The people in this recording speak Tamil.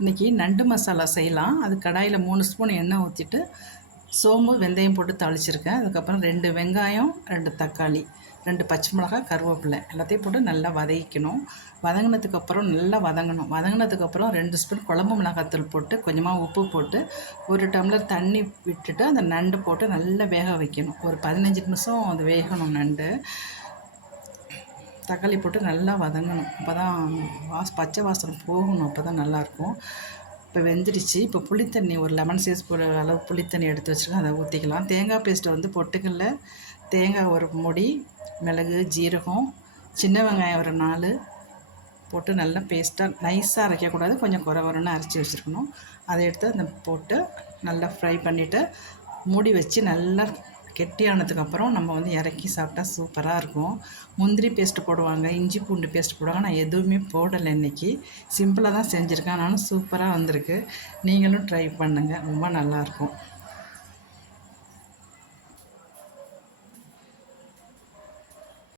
இன்றைக்கி நண்டு மசாலா செய்யலாம். அது கடாயில் 3 ஸ்பூன் எண்ணெய் ஊற்றிட்டு சோம்பு வெந்தயம் போட்டு தாளிச்சிருக்கேன். அதுக்கப்புறம் 2 வெங்காயம், 2 தக்காளி, 2 பச்சை மிளகாய், கருவேப்பிலை எல்லாத்தையும் போட்டு நல்லா வதக்கிக்கணும். வதங்கினதுக்கப்புறம் நல்லா வதங்கணும். வதங்கினதுக்கப்புறம் 2 ஸ்பூன் குழம்பு மிளகாத்தூள் போட்டு கொஞ்சமாக உப்பு போட்டு 1 டம்ளர் தண்ணி விட்டுட்டு அந்த நண்டு போட்டு நல்லா வேக வைக்கணும். ஒரு 15 நிமிஷம் அது வேகணும் நண்டு. தக்காளி போட்டு நல்லா வதங்கணும். அப்போ தான் பச்சை வாசனை போகணும். அப்போ தான் நல்லாயிருக்கும். இப்போ வெந்துடுச்சு. இப்போ புளித்தண்ணி ஒரு லெமன் சைஸ் போடுற அளவு புளித்தண்ணி எடுத்து வச்சுருக்கேன். அதை ஊற்றிக்கலாம். தேங்காய் பேஸ்ட்டை வந்து பொட்டுக்கல்ல, தேங்காய் ஒரு மூடி, மிளகு, ஜீரகம், சின்ன வெங்காயம் ஒரு 4 போட்டு நல்லா பேஸ்ட்டாக நைஸாக அரைக்கக்கூடாது, கொஞ்சம் குறன்னு அரைச்சி வச்சுருக்கணும். அதை எடுத்து அந்த போட்டு நல்லா ஃப்ரை பண்ணிவிட்டு மூடி வச்சு நல்லா கெட்டியானதுக்கப்புறம் நம்ம வந்து இறக்கி சாப்பிட்டா சூப்பராக இருக்கும். முந்திரி பேஸ்ட்டு போடுவாங்க, இஞ்சி பூண்டு பேஸ்ட் போடுவாங்க. நான் எதுவுமே போடலை இன்றைக்கி. சிம்பிளாக தான் செஞ்சுருக்கேன். ஆனாலும் சூப்பராக வந்திருக்கு. நீங்களும் ட்ரை பண்ணுங்கள், ரொம்ப நல்லாயிருக்கும்.